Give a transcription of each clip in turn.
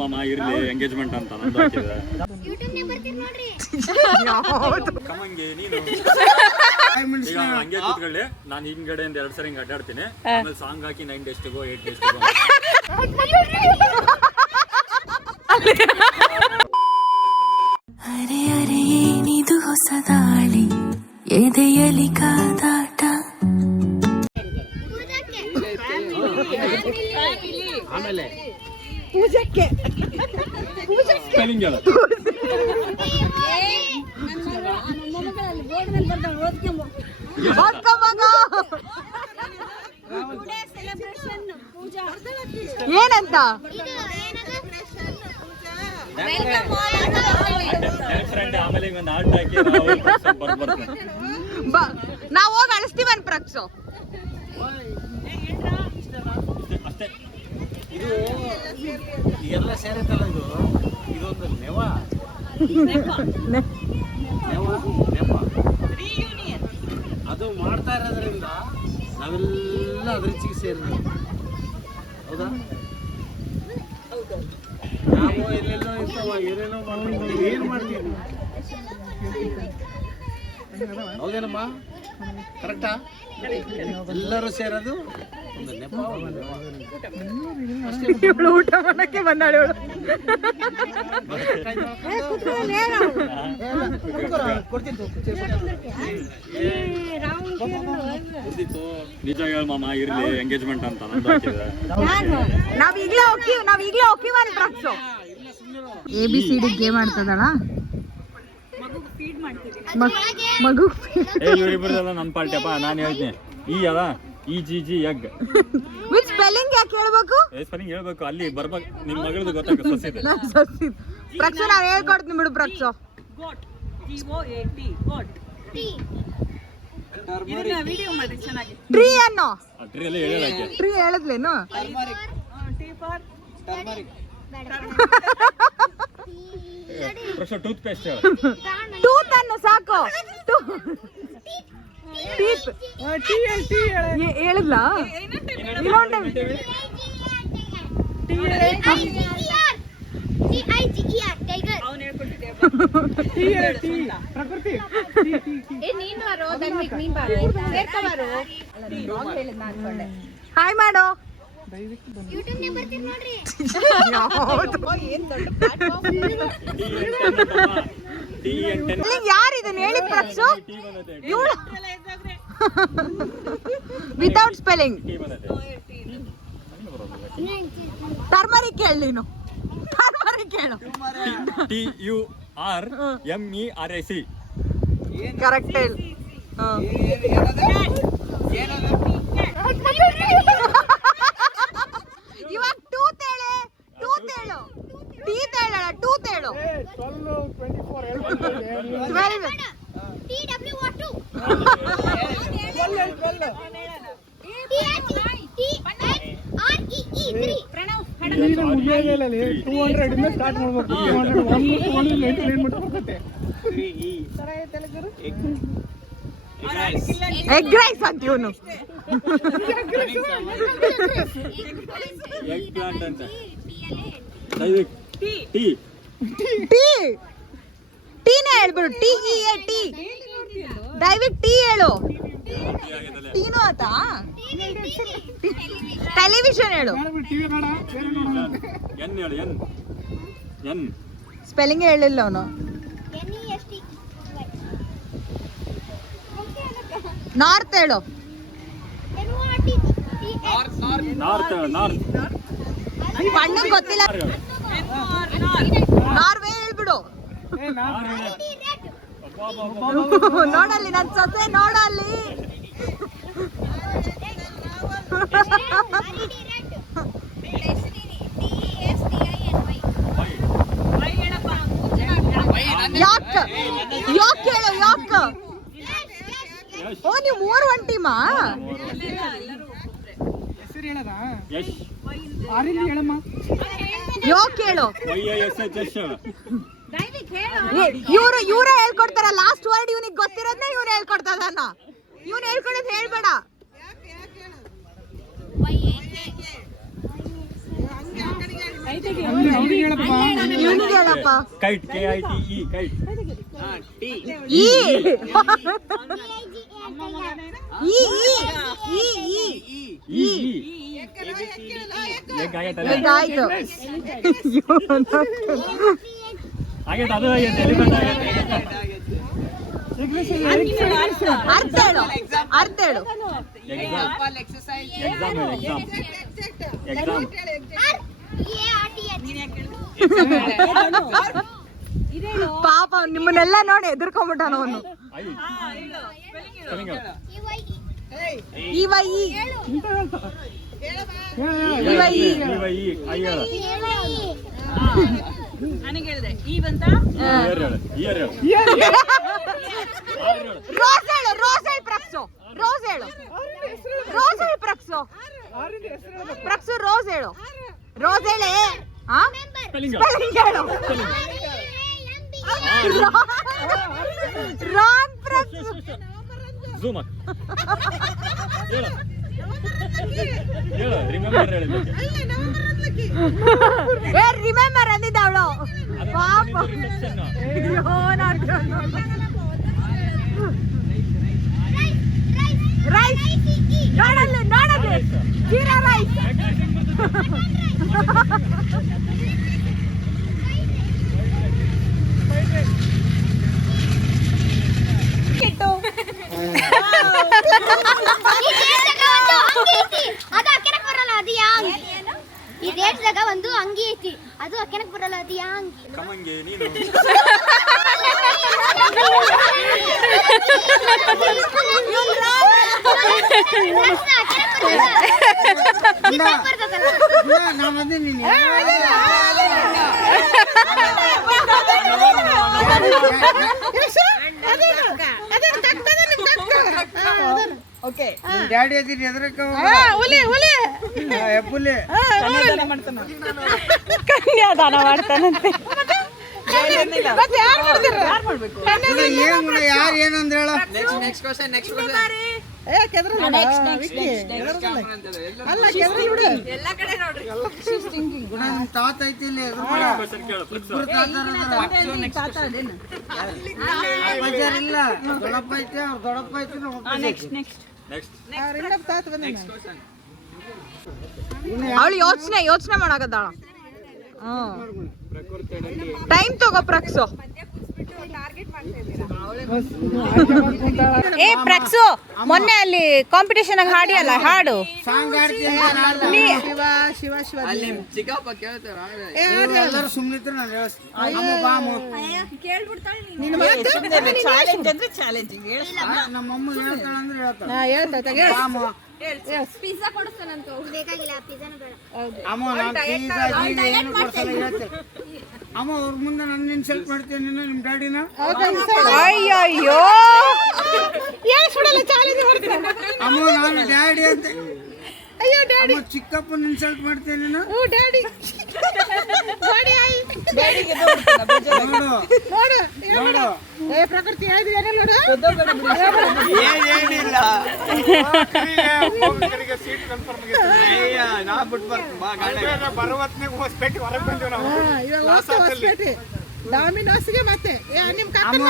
ಮಾಮ ಇರ್ಲಿ ಎಂಗೇಜ್ಮೆಂಟ್ ಅಂತ ನಂದು ಹಾಕಿದೆ. ಕಮಂಗೆ ನೀನು ಈಗ ಹಂಗೆ ಕೂತ್ಕೊಳ್ಳಿ, ನಾನು ಹಿಂದ್ಗಡೆಯಿಂದ 2 ಸರಿ ಹಿಂಗೆ ಅಡ್ಡಾಡ್ತೀನಿ, ಆಮೇಲೆ ಸಾಂಗ್ ಹಾಕಿ 9 ಡೇಸ್ಟಿಗೋ 8 ಡೇಸ್ಟಿಗೋ. ಅರೆ ಅರೆ ಏನಿದು ಹೊಸ ದಾಳಿ ಎದೆಯಲಿ ಕಾದಾಟ. ಆಮೇಲೆ ಪೂಜಕ್ಕೆ ಸ್ಪೆಲ್ಲಿಂಗ್ ಹೇಳು. ಏನಂತ ಆಮೇಲೆ ಒಂದು ಆಟ ಹಾಕಿ ನಾವು ಹೋಗಿ ಅಳಿಸ್ತೀವನ್ ಪ್ರಕ್ಷು. ಅಷ್ಟೇ. ಇದು ಎಲ್ಲ ಸೇರುತ್ತಲ್ಲ, ಇದೊಂದು ನೆವ ಅದು ಮಾಡ್ತಾ ಇರೋದ್ರಿಂದ ನಾವೆಲ್ಲ ಅದ್ರಿಚಿಗೆ ಸೇರಿದ್ವಿ. ಹೌದಾ? ನಾವು ಎಲ್ಲೆಲ್ಲೋ ಇರ್ತಾವ, ಏನೇನೋ ಮಾಡ್ತೀವಿ, ಏನು ಮಾಡ್ತೀವಿ? ಹೌದೇನಮ್ಮ? ಕರೆಕ್ಟಾ? ಎಲ್ಲರೂ ಸೇರೋದು ಒಂದು ನೆಪ. ಊಟ ಮಾಡಕ್ಕೆ ಬಂದಾಳೆ. ನಿಜ ಹೇಳ ಮಾಮ ಇರ್ಲಿ ಎಂಗೇಜ್ಮೆಂಟ್ ಅಂತ ನಂದು ಹಾಕಿದೆ. ನಾವ್ ಈಗ್ಲೇ ಹೋಗ್ತೀವನ್ ಪ್ರಕ್ಷು. ABCD ಗೇಮ್ ಆಡ್ತದಳ ಮಗು. ಇವ್ರಿಬ್ರದೆಲ್ಲ ನನ್ನ ಪಾರ್ಟಿಯಪ್ಪ, ನಾನು ಹೇಳ್ತೀನಿ. ಈ ಅಲ್ಲ EGG ಎಗ್ ವಿಚ್ ಸ್ಪೆಲ್ಲಿಂಗ್ ಯಾಕೆ ಹೇಳ್ಬೇಕು? ಸ್ಪೆಲ್ಲಿಂಗ್ ಹೇಳ್ಬೇಕು, ಅಲ್ಲಿ ಬರ್ಬೇಕು. ನಿಮ್ಮ ಮಗಳದ್ದು ಗೊತ್ತಾಗ ಸೊಸಿದೆ. ಪ್ರಕ್ಷು ನಾನು ಹೇಳ್ಕೊಡ್ತೀನಿ ಬಿಡು ಪ್ರಕ್ಷು. ಟ್ರೀ ಅನ್ನೋ ಟ್ರೀ ಹೇಳಿದ್ಲೇನು? ಟೂತ್ ಪೇಸ್ಟ್ ಹೇಳ. ಟೂತ್ ಅನ್ನು ಸಾಕು. ಹೇಳಿದ್ಲಾ? ಹಾಯ್ ಮಾಡೋ. ಯಾರಿದನ್ ಹೇಳಿ ಪ್ರಕ್ಷು? Without spelling. ಟರ್ಮರಿಕ್ ಹೇಳಿ ನೀನು. ಟರ್ಮರಿಕ್ ಹೇಳು. TURMERIC. ಕರೆಕ್ಟ್ ಹೇಳು. ಇವಾಗ ಟೂತ್ ಹೇಳು. ಟೂತ್ ಹೇಳು. ಟೀತ್ ಹೇಳಲ್ಲ, ಟೂತ್ ಹೇಳು. 12. ಎಗ್ ರೈಸ್ ಅಂತ ಇವನು. ಎಗ್ ಪ್ಲಾಂಟ್ ಅಂತ. ಟೀನೇ ಹೇಳ್ಬಿಡು. TEAT. ದಯವಿಟ್ಟು ಟೀ ಹೇಳು. ಟೀನು ಆತಾ? ಟೆಲಿವಿಷನ್ ಹೇಳು. ಎನ್ ಹೇಳು. ಎನ್ ಸ್ಪೆಲ್ಲಿಂಗ್ ಹೇಳಿಲ್ಲ ಅವನು. ನಾರ್ತ್ ಹೇಳು. ಅಣ್ಣಂಗೆ ಗೊತ್ತಿಲ್ಲ. ನಾರ್ವೇ ಹೇಳ್ಬಿಡು. ನೋಡಲ್ಲಿ ನನ್ನ ಸೊಸೆ, ನೋಡಲ್ಲಿ. ಯಾಕ್ ಹೇಳು, ಯಾಕ್? ಓ ನೀವು 3 1 ಟೀಮಾ? ಯೋಕ್ ಹೇಳು. ಇವ್ರ ಹೇಳ್ಕೊಡ್ತಾರ. ಲಾಸ್ಟ್ ವರ್ಡ್ ಇವ್ನಿಗೆ ಗೊತ್ತಿರೋದ್ನ ಇವ್ರು ಹೇಳ್ಕೊಡ್ತದನ್ನ. ಇವ್ನು ಹೇಳ್ಕೊಡೋದು ಹೇಳ್ಬೇಡ. ಇವ್ನಿಗೆ ಹೇಳಪ್ಪ. ಕೈಟ್ KITE ಕೈಟ್ ಈ ಎಗ್ ಆಗೈತಲ್ಲ ಈಗ ಆಯ್ತು. ಆಗೈತೆ ಅದು ಆಗೈತೆ ಎಲಿಫೆಂಟ್ ಆಗೈತೆ ಅರ್ಥ ಹೇಳು. ಎಕ್ಸಾಮ್ ಪಾಪ ನಿಮ್ಮನ್ನೆಲ್ಲ ನೋಡಿ ಎದುರ್ಕೊಂಡ್ಬಿಟ್ಟಾನ ಅವನು. ರೋಸ್ ಹೇಳು ಪ್ರಕ್ಸು. ರೋಸ್ ಹೇಳು. ರಾಂಗ್ ಪ್ರಕ್ಸು. ಝೂಮ್ ಹೇಳು ರಿಮೆಂಬರ್ ರಿಮೆಂಬರ್ ಅಂದಿದ್ದ ಅವಳು. ಪಾಪ ರೈಸ್ ನೋಡಲ್ಲಿ ಜೀರಾ ರೈಸ್. ಈ ದೇಶದಾಗ ಒಂದು ಅಂಗಿ ಐತಿ, ಅದು ಅಕ್ಕೆನಕ್ ಬರಲ್ಲ, ಅದು ಯಾ ಅಂಗಿ? ಕಮಂಗೆ ನೀನು ಡ್ಯಾಡಿ ಅದಿರಿ ಎದ್ರಕ್ಕ ಎಪ್ಪುಲಿ ಕನ್ಯಾದಾನ ಮಾಡ್ತಾನಂತೆ. ಯಾರು ಏನಂದ ಹೇಳ ತಾತ ಐತಿ ಇಲ್ಲಿ ಇಲ್ಲ ದೊಡ್ಡಪ್ಪ ಐತಿ ಅವ್ರ ದೊಡ್ಡಪ್ಪ ಐತಿ ಅವಳು ಯೋಚನೆ ಮಾಡಕತ್ತಾಳ. ಟೈಮ್ ತಗೋ ಪ್ರಕ್ಸು. ಏ ಪ್ರಕ್ಸು, ಮೊನ್ನೆ ಅಲ್ಲಿ ಕಾಂಪಿಟೇಷನ್ ಆಗಿ ಹಾಡಿ ಅಲ್ಲ, ಹಾಡು. ಸಾಂಗ್ ಎಲ್ಲರೂ ಸುಮ್ಮನಿದ್ರು ನಾನು ನಮ್ಮಮ್ಮ ಹೇಳ್ತಾಳ ಅಂದ್ರೆ ಹೇಳ್ತಾಳೆ ಬೇಕಾಗಿಲ್ಲ, ಪಿಜ್ಜಾನು ಬೇಡ. ಅಮ್ಮ ನಾನು ಪಿಜ್ಜಾ ಏನು ಕೊಡ್ಸಲ್ಲ ಹೇಳ್ತೆ. ಅಮ್ಮ ಅವ್ರ ಮುಂದೆ ನನ್ನ ಇನ್ಸಲ್ಟ್ ಮಾಡ್ತೀನಿ ನಿಮ್ಮ ಡ್ಯಾಡಿನ. ಅಯ್ಯಯ್ಯೋ ಅಮ್ಮ ನಾನು ಡ್ಯಾಡಿ ಅಂತ. ಅಮ್ಮ ಚಿಕ್ಕಪ್ಪನ ಇನ್ಸಲ್ಟ್ ಮಾಡ್ತೀನಿ ನೋಡು. ಪ್ರಕೃತಿ ಏನಿಲ್ಲ ಡಾಮಿನೋಸ್ಗೆ ಮತ್ತೆ ನಿಮ್ ಅಮ್ಮ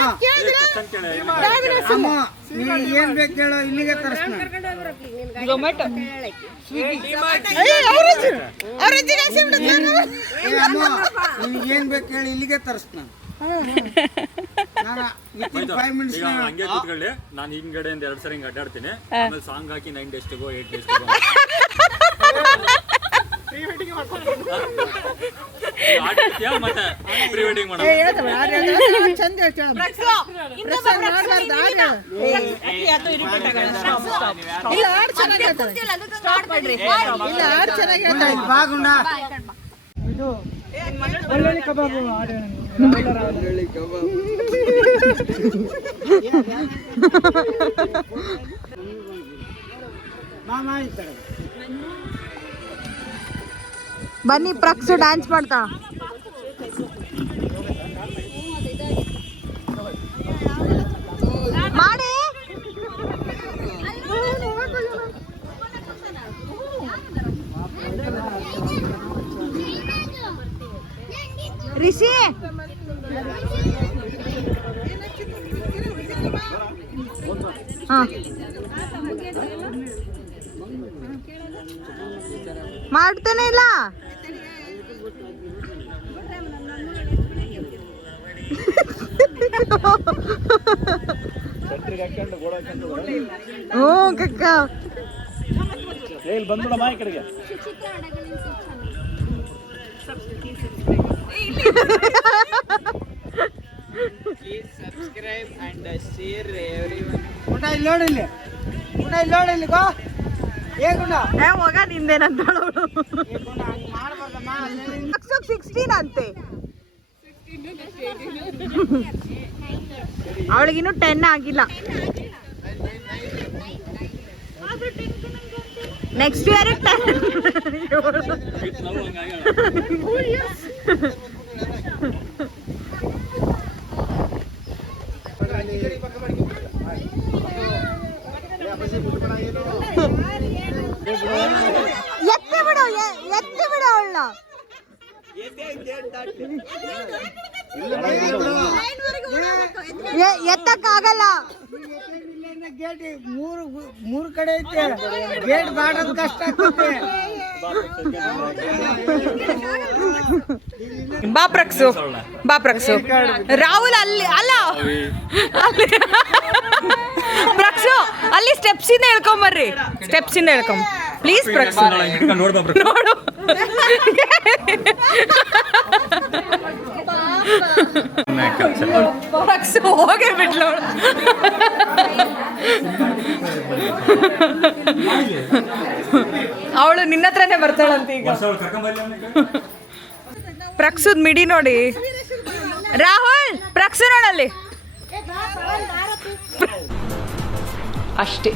ನೀನ್ ಏನ್ ಬೇಕು ಹೇಳೋ ಇಲ್ಲಿಗೆ ತರಿಸ್ನ. ಅಮ್ಮ ನಿನ್ಗೆ ಏನ್ ಬೇಕು ಹೇಳಿ ಇಲ್ಲಿಗೆ ತರಿಸ್ನ. ಈಗ ಹಂಗೆ ಕೂತ್ಕೊಳ್ಳಿ. ನಾನು ಹಿಂಗಡೆಯಿಂದ 2 ಸರಿ ಹಿಂಗೆ ಅಡ್ಡಾಡ್ತೀನಿ. ಆಮೇಲೆ ಸಾಂಗ್ ಹಾಕಿ 9 ಡೇಸ್ಟಿಗೋ 8 ಡೇಸ್ಟಿಗೋ ಮತ್ತೆ ಪ್ರೀ ವೆಡ್ಡಿಂಗ್ ಮಾಡೋಣ. ಬನ್ನಿ ಪ್ರಕ್ಸು ಡ್ಯಾನ್ಸ್ ಮಾಡ್ತಾ. ಮಾಡಿ ರಿಷಿ ಹಾ ಮಾಡ್ತಾನೆ ಇಲ್ಲ. ಹ್ಞೂ ಕಕ್ಕ ಬಂದ್ಬಿಡಮ್ಮ ಈ ಕಡೆಗೆ. ಊಟ ಇಲ್ಲಿ ನೋಡಿಲ್ಲಿ, ಊಟ ಇಲ್ಲಿ ನೋಡಿಲ್ಲಿ ಗೋ ಏ ಗುಂಡ ಏ ಮಗ ನಿಂದೇನಂತ ಏ ಗುಂಡ ಹಂಗೆ ಮಾಡ್ಬಾರ್ದಮ್ಮ. 16 ಅಂತೆ. ಅವಳಿಗಿನ್ನೂ 10 ಆಗಿಲ್ಲ. Next year 10. ಎತ್ತಿ ಬಿಡು ಅವಳನ್ನ. ಎತ್ತಕ್ಕಾಗಲ್ಲ. ಗೇಟ್ ಮೂರು ಕಡೆ ಐತೆ, ಗೇಟ್ ದಾಟೋದು ಕಷ್ಟ ಆಗ್ತದೆ. ಬಾ ಪ್ರಕ್ಸು ರಾಹುಲ್ ಅಲ್ಲಿ ಅಲ್ಲ ಅಲ್ಲಿ ಪ್ರಕ್ಸು ಅಲ್ಲಿ ಸ್ಟೆಪ್ಸ್ ಇಂದ ಹೇಳ್ಕೊಂಬರ್ರಿ. ಪ್ಲೀಸ್ ಪ್ರಕ್ಸು ನೋಡು. ಪ್ರಕ್ಸು ಹೋಗೇ ಬಿಟ್ಲು. ಅವಳು ನಿನ್ನ ಹತ್ರನೇ ಬರ್ತಾಳಂತ ಈಗ. ಪ್ರಕ್ಸುದ್ ಮಿಡಿ ನೋಡಿ. ರಾಹುಲ್ ಪ್ರಕ್ಸು ನೋಡಲ್ಲಿ ಅಷ್ಟೇ.